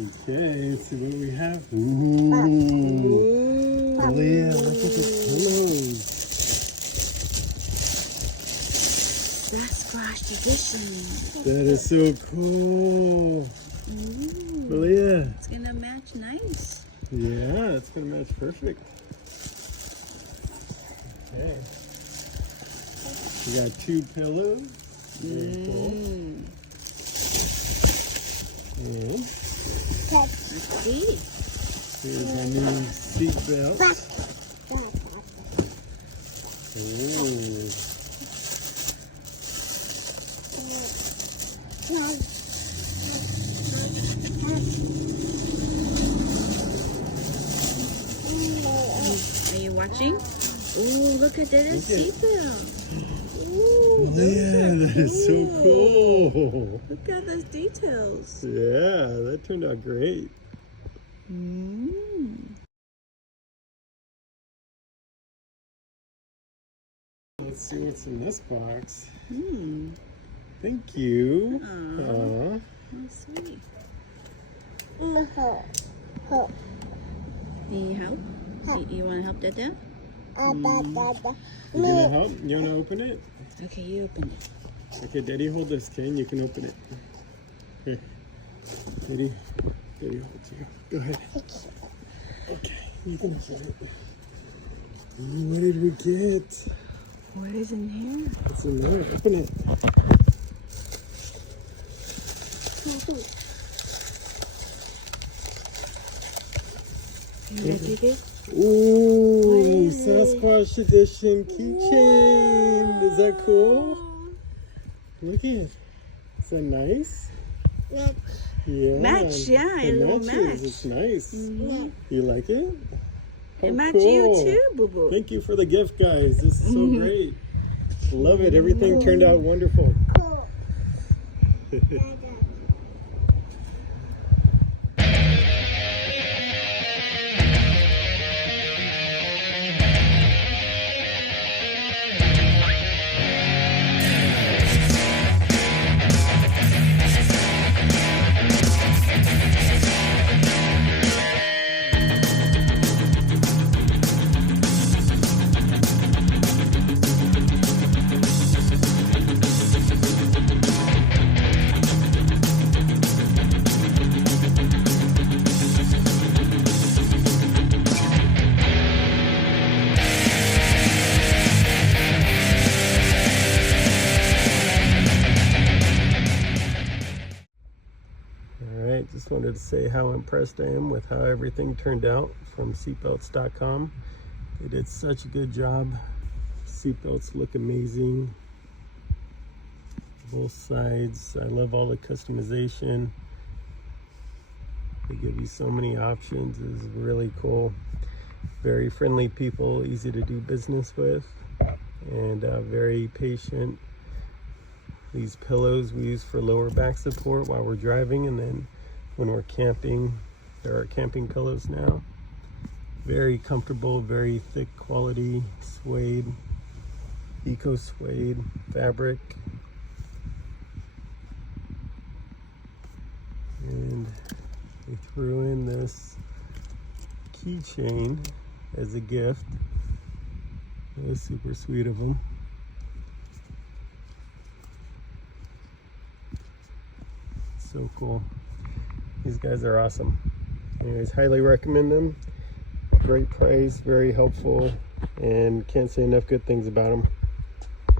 Okay, let's see what we have. Ooh. Leah, look at the pillows. Sasquatch edition. That is so cool. Leah. It's gonna match nice. Yeah, it's gonna match perfect. Okay. We got 2 pillows. Very cool. And Let's see. here's our new seat belt. Oh. Are you watching? Oh, look at that seatbelt. Yeah, that is so cool. Look at those details. Yeah, that turned out great. Let's see what's in this box. Thank you. Aww. Oh, sweet. Need help? You want to help Dada? You gonna help? You wanna open it? Okay, you open it. Okay, Daddy, hold this, okay? And you can open it. Here. Daddy holds you. Go ahead. Okay, you can open it. What did we get? What is in here? What's in there? Open it. You gonna take it? Ooh, Sasquatch edition keychain. Is that cool? Look at it. Is that nice? Yeah. Match, yeah, it will matches. match. It's nice. You like it? It match cool. you too, Boo Boo. Thank you for the gift, guys. This is so great. Love it. Everything turned out wonderful. Alright, just wanted to say how impressed I am with how everything turned out from seatbelts.com. They did such a good job. Seatbelts look amazing. Both sides. I love all the customization. They give you so many options. It's really cool. Very friendly people, easy to do business with, and very patient. These pillows we use for lower back support while we're driving, and then when we're camping, there are camping pillows now. Very comfortable, very thick quality suede, eco suede fabric. And we threw in this keychain as a gift. It was super sweet of them. So cool. These guys are awesome. Anyways, highly recommend them. Great price, very helpful, and can't say enough good things about them.